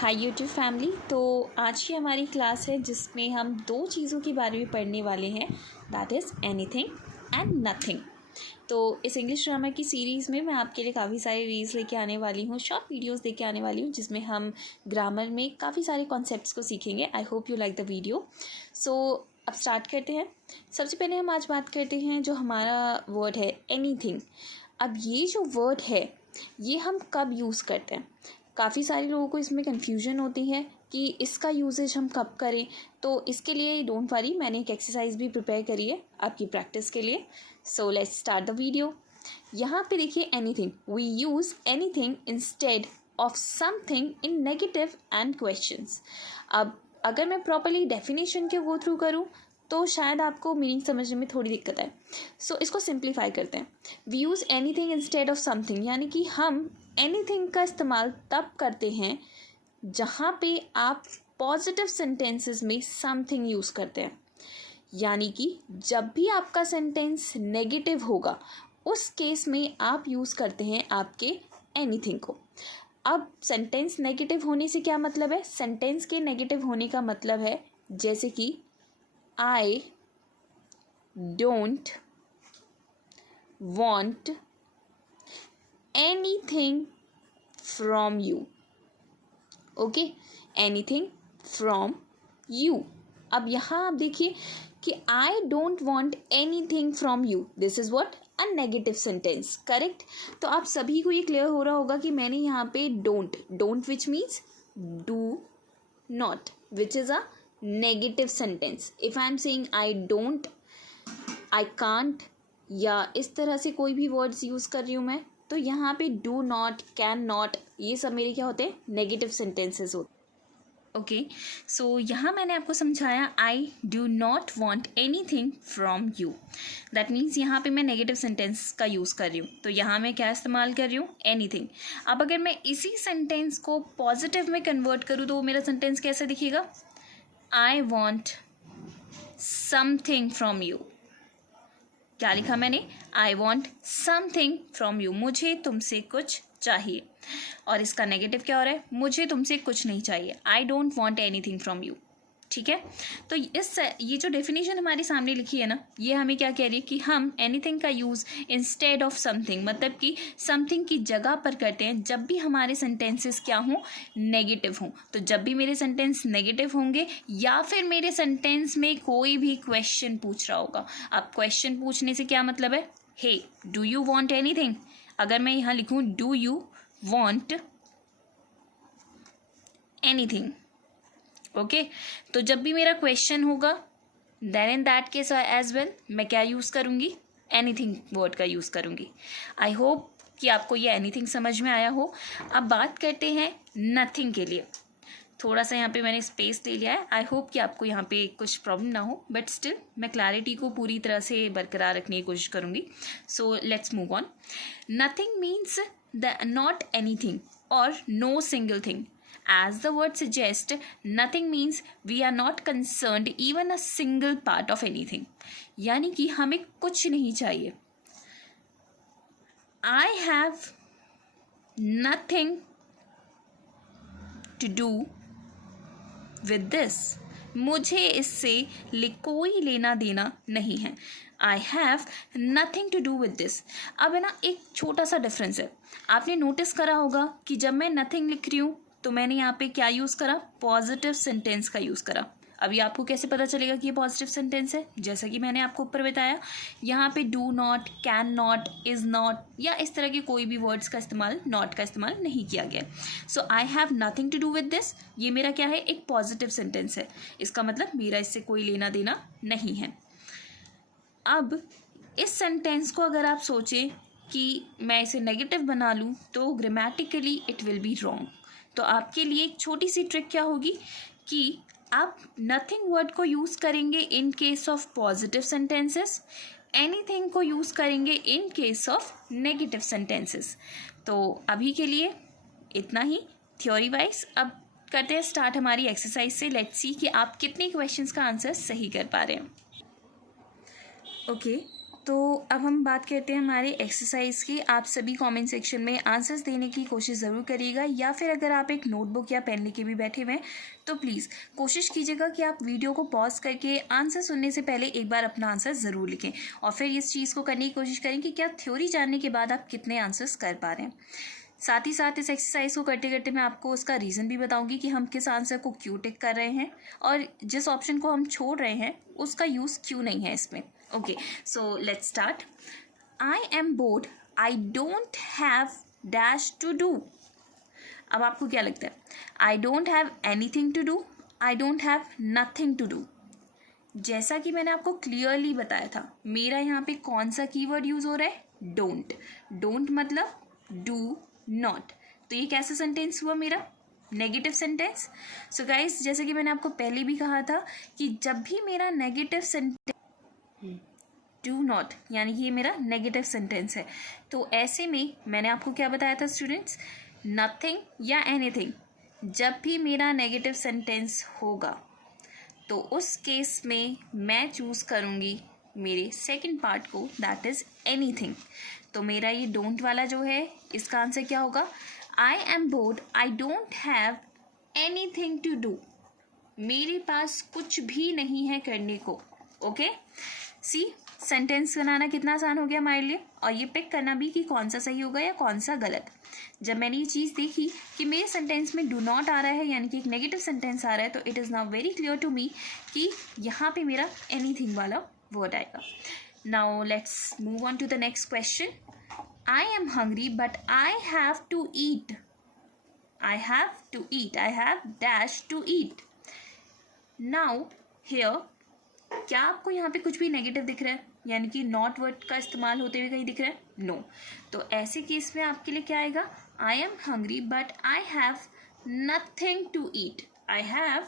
Hi YouTube family. तो आज की हमारी क्लास है जिसमें हम दो चीज़ों के बारे में पढ़ने वाले हैं, that is anything and nothing. तो इस इंग्लिश ड्रामा की सीरीज़ में मैं आपके लिए काफ़ी सारे रील्स लेके आने वाली हूँ, शॉर्ट वीडियोस लेके आने वाली हूँ, जिसमें हम ग्रामर में काफ़ी सारे कॉन्सेप्ट्स को सीखेंगे। I hope you like the video. So अब स्टार्ट करते हैं। सबसे पहले हम आज बात करते हैं जो हमारा वर्ड है एनीथिंग। अब ये जो वर्ड है ये हम कब यूज़ करते हैं? काफ़ी सारे लोगों को इसमें कन्फ्यूजन होती है कि इसका यूजेज हम कब करें। तो इसके लिए डोंट वरी, मैंने एक एक्सरसाइज भी प्रिपेयर करी है आपकी प्रैक्टिस के लिए। So let's start the video. यहाँ पे देखिए anything, we use anything instead of something in negative and questions. अब अगर मैं प्रॉपरली डेफिनेशन के गो थ्रू करूँ तो शायद आपको मीनिंग समझने में थोड़ी दिक्कत है। सो इसको सिंप्लीफाई करते हैं। We use anything instead of something, यानी कि हम एनीथिंग का इस्तेमाल तब करते हैं जहाँ पे आप पॉजिटिव सेंटेंसेस में समथिंग यूज़ करते हैं। यानी कि जब भी आपका सेंटेंस नेगेटिव होगा उस केस में आप यूज़ करते हैं आपके एनीथिंग को। अब सेंटेंस नेगेटिव होने से क्या मतलब है? सेंटेंस के नेगेटिव होने का मतलब है जैसे कि I don't want anything from you. Okay, anything from you. अब यहाँ आप देखिए कि I don't want anything from you, this is what a negative sentence, correct. तो आप सभी को ये क्लियर हो रहा होगा कि मैंने यहाँ पे don't which means do not, which is a negative sentence. If I am saying I don't, I can't या इस तरह से कोई भी वर्ड्स यूज़ कर रही हूँ मैं, तो यहाँ पे डू नॉट, कैन नॉट, ये सब मेरे क्या होते हैं? नेगेटिव सेंटेंसेस होते हैं। ओके, सो यहाँ मैंने आपको समझाया I do not want any thing from you. That means यहाँ पे मैं नेगेटिव सेंटेंस का यूज़ कर रही हूँ, तो यहाँ मैं क्या इस्तेमाल कर रही हूँ? Any thing. अब अगर मैं इसी सेंटेंस को पॉजिटिव में कन्वर्ट करूँ तो मेरा सेंटेंस कैसे दिखेगा? I want something from you. क्या लिखा मैंने? I want something from you, मुझे तुमसे कुछ चाहिए। और इसका नेगेटिव क्या हो रहा है? मुझे तुमसे कुछ नहीं चाहिए, I don't want anything from you. ठीक है, तो ये जो डेफिनेशन हमारे सामने लिखी है ना, ये हमें क्या कह रही है कि हम एनीथिंग का यूज़ इंस्टेड ऑफ समथिंग, मतलब कि समथिंग की जगह पर करते हैं जब भी हमारे सेंटेंसेस क्या हों? नेगेटिव हों। तो जब भी मेरे सेंटेंस नेगेटिव होंगे या फिर मेरे सेंटेंस में कोई भी क्वेश्चन पूछ रहा होगा। अब क्वेश्चन पूछने से क्या मतलब है? Hey do you want anything. अगर मैं यहाँ लिखूँ do you want anything, okay, तो जब भी मेरा क्वेश्चन होगा then in that case as well मैं क्या यूज़ करूँगी? एनीथिंग वर्ड का यूज़ करूँगी। आई होप कि आपको ये एनीथिंग समझ में आया हो। अब बात करते हैं नथिंग के लिए। थोड़ा सा यहाँ पे मैंने स्पेस ले लिया है। आई होप कि आपको यहाँ पे कुछ प्रॉब्लम ना हो, बट स्टिल मैं क्लैरिटी को पूरी तरह से बरकरार रखने की कोशिश करूँगी। So let's move on. Nothing means the not anything और no single thing. As the word suggests, nothing means we are not concerned even a single part of anything. यानी कि हमें कुछ नहीं चाहिए. I have nothing to do with this. मुझे इससे कोई लेना देना नहीं है. I have nothing to do with this. अब है ना, एक छोटा सा डिफरेंस है. आपने नोटिस करा होगा कि जब मैं nothing लिख रही हूँ तो मैंने यहाँ पे क्या यूज़ करा? पॉजिटिव सेंटेंस का यूज़ करा. अभी आपको कैसे पता चलेगा कि ये पॉजिटिव सेंटेंस है? जैसा कि मैंने आपको ऊपर बताया, यहाँ पे do not, can not, is not या इस तरह के कोई भी वर्ड्स का इस्तेमाल, नॉट का इस्तेमाल नहीं किया गया. So I have nothing to do with this, ये मेरा क्या है? एक पॉजिटिव सेंटेंस है. इसका मतलब मेरा इससे कोई लेना देना नहीं है. अब इस सेंटेंस को अगर आप सोचें कि मैं इसे नेगेटिव बना लूँ तो grammatically it will be wrong. तो आपके लिए एक छोटी सी ट्रिक क्या होगी कि आप नथिंग वर्ड को यूज़ करेंगे in case of positive sentences, anything को यूज़ करेंगे in case of negative sentences. तो अभी के लिए इतना ही थ्योरी वाइज. अब करते हैं स्टार्ट हमारी एक्सरसाइज से. लेट्स सी कि आप कितने क्वेश्चंस का आंसर सही कर पा रहे हैं. ओके, तो अब हम बात करते हैं हमारे एक्सरसाइज की। आप सभी कमेंट सेक्शन में आंसर्स देने की कोशिश ज़रूर करिएगा, या फिर अगर आप एक नोटबुक या पेन लेके भी बैठे हुए हैं तो प्लीज़ कोशिश कीजिएगा कि आप वीडियो को पॉज करके आंसर सुनने से पहले एक बार अपना आंसर ज़रूर लिखें, और फिर इस चीज़ को करने की कोशिश करें कि क्या थ्योरी जानने के बाद आप कितने आंसर्स कर पा रहे हैं। साथ ही साथ इस एक्सरसाइज को करते करते मैं आपको उसका रीज़न भी बताऊंगी कि हम किस आंसर को क्यों टिक कर रहे हैं, और जिस ऑप्शन को हम छोड़ रहे हैं उसका यूज़ क्यों नहीं है इसमें। Okay, so let's start. I am bored, I don't have dash to do. अब आपको क्या लगता है? I don't have anything to do, I don't have nothing to do. जैसा कि मैंने आपको क्लियरली बताया था, मेरा यहाँ पे कौन सा कीवर्ड यूज़ हो रहा है? डोंट। डोंट मतलब डू नॉट। तो ये कैसा सेंटेंस हुआ मेरा? Negative sentence. सो गाइस, जैसे कि मैंने आपको पहले भी कहा था कि जब भी मेरा नेगेटिव सेंटेंस डू नॉट, यानी कि ये मेरा नेगेटिव सेंटेंस है, तो ऐसे में मैंने आपको क्या बताया था स्टूडेंट्स? नथिंग या एनीथिंग। जब भी मेरा नेगेटिव सेंटेंस होगा तो उस केस में मैं चूज़ करूँगी मेरे सेकंड पार्ट को, दैट इज़ एनीथिंग। तो मेरा ये डोंट वाला जो है, इसका आंसर क्या होगा? I am bored, I don't have anything to do. मेरे पास कुछ भी नहीं है करने को। ओके, सी सेंटेंस बनाना कितना आसान हो गया हमारे लिए, और ये पिक करना भी कि कौन सा सही होगा या कौन सा गलत। जब मैंने ये चीज़ देखी कि मेरे सेंटेंस में डू नॉट आ रहा है, यानी कि एक नेगेटिव सेंटेंस आ रहा है, तो it is now very clear to me कि यहाँ पे मेरा एनीथिंग वाला वर्ड आएगा। Now let's move on to the next question. I am hungry but I have to eat. I have to eat, I have dash to eat. Now here, क्या आपको यहाँ पे कुछ भी नेगेटिव दिख रहा है, यानी कि नॉट वर्ड का इस्तेमाल होते हुए कहीं दिख रहा है? नो। तो ऐसे केस में आपके लिए क्या आएगा? I am hungry but I have nothing to eat. I have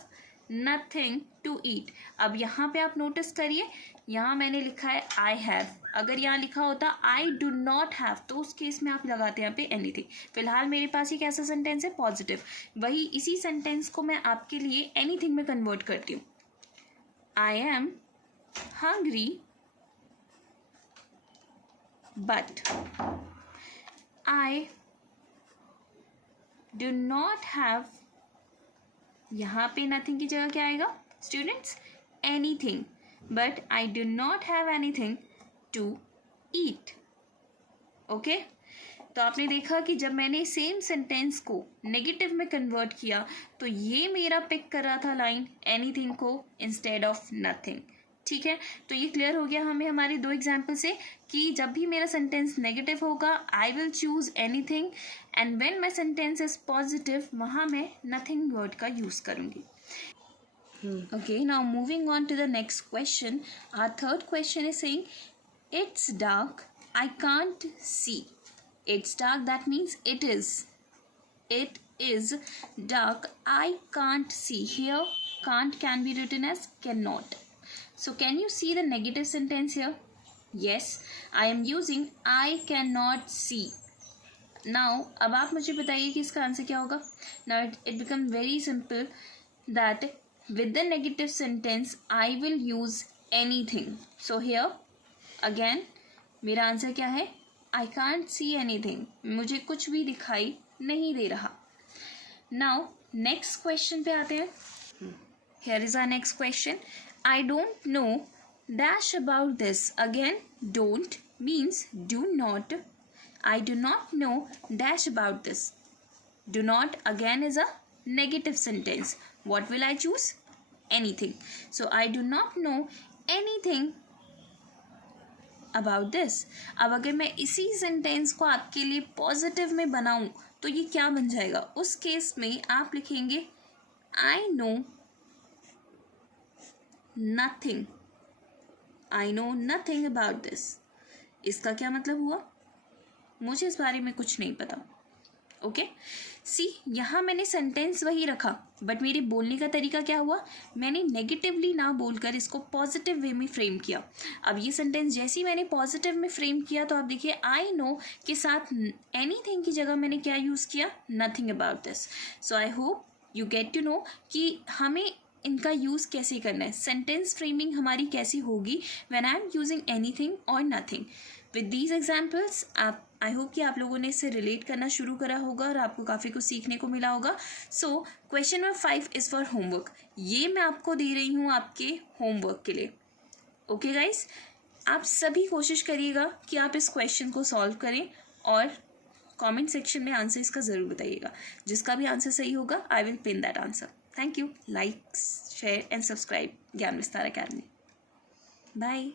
nothing to eat. अब यहाँ पे आप नोटिस करिए, यहाँ मैंने लिखा है आई हैव। अगर यहाँ लिखा होता आई डू नॉट हैव, तो उस केस में आप लगाते हैं यहाँ पे एनीथिंग। फिलहाल मेरे पास ये कैसा सेंटेंस है? पॉजिटिव। वही इसी सेंटेंस को मैं आपके लिए एनीथिंग में कन्वर्ट करती हूँ। I am hungry but I do not have, यहाँ पे nothing की जगह क्या आएगा students? anything, but I do not have anything to eat. Okay, तो आपने देखा कि जब मैंने सेम सेंटेंस को नेगेटिव में कन्वर्ट किया तो ये मेरा पिक कर रहा था लाइन एनीथिंग को इंस्टेड ऑफ नथिंग। ठीक है, तो ये क्लियर हो गया हमें हमारे दो एग्जाम्पल से कि जब भी मेरा सेंटेंस नेगेटिव होगा I will choose anything, and when my sentence is positive वहाँ मैं नथिंग वर्ड का यूज़ करूँगी। Okay, now moving on to the next question. Our third question is saying, it's dark, I can't see. It's dark, that means it is. It is dark, I can't see. Here, can't can be written as cannot. So, can you see the negative sentence here? Yes, I am using I cannot see. Now, अब आप मुझे बताइए कि इसका answer क्या होगा? Now, it become very simple that with the negative sentence, I will use anything. So here, again, मेरा answer क्या है? I can't see anything. मुझे कुछ भी दिखाई नहीं दे रहा. Now, next question पे आते हैं. Here is our next question. I don't know dash about this. Again, don't means do not. I do not know dash about this. Do not again is a negative sentence. What will I choose? Anything. So I do not know anything about this. अब अगर मैं इसी sentence को आपके लिए positive में बनाऊं तो ये क्या बन जाएगा? उस केस में आप लिखेंगे I know nothing. I know nothing about this. इसका क्या मतलब हुआ? मुझे इस बारे में कुछ नहीं पता. ओके, सी यहाँ मैंने सेंटेंस वही रखा, बट मेरे बोलने का तरीका क्या हुआ? मैंने नेगेटिवली ना बोलकर इसको पॉजिटिव वे में फ्रेम किया. अब ये सेंटेंस जैसे ही मैंने पॉजिटिव में फ्रेम किया तो आप देखिए आई नो के साथ एनीथिंग की जगह मैंने क्या यूज़ किया? Nothing about this. So I hope you get to know कि हमें इनका यूज़ कैसे करना है, सेंटेंस फ्रेमिंग हमारी कैसी होगी when I am using anything और नथिंग। विद दीज एग्जाम्पल्स आप आई होप कि आप लोगों ने इससे रिलेट करना शुरू करा होगा और आपको काफ़ी कुछ सीखने को मिला होगा। So question number 5 is for homework. ये मैं आपको दे रही हूँ आपके होमवर्क के लिए। ओके गाइस, आप सभी कोशिश करिएगा कि आप इस क्वेश्चन को सॉल्व करें और कमेंट सेक्शन में आंसर इसका ज़रूर बताइएगा। जिसका भी आंसर सही होगा I will pin that answer. Thank you. Like, share and subscribe ज्ञान विस्तार अकेडमी। बाय।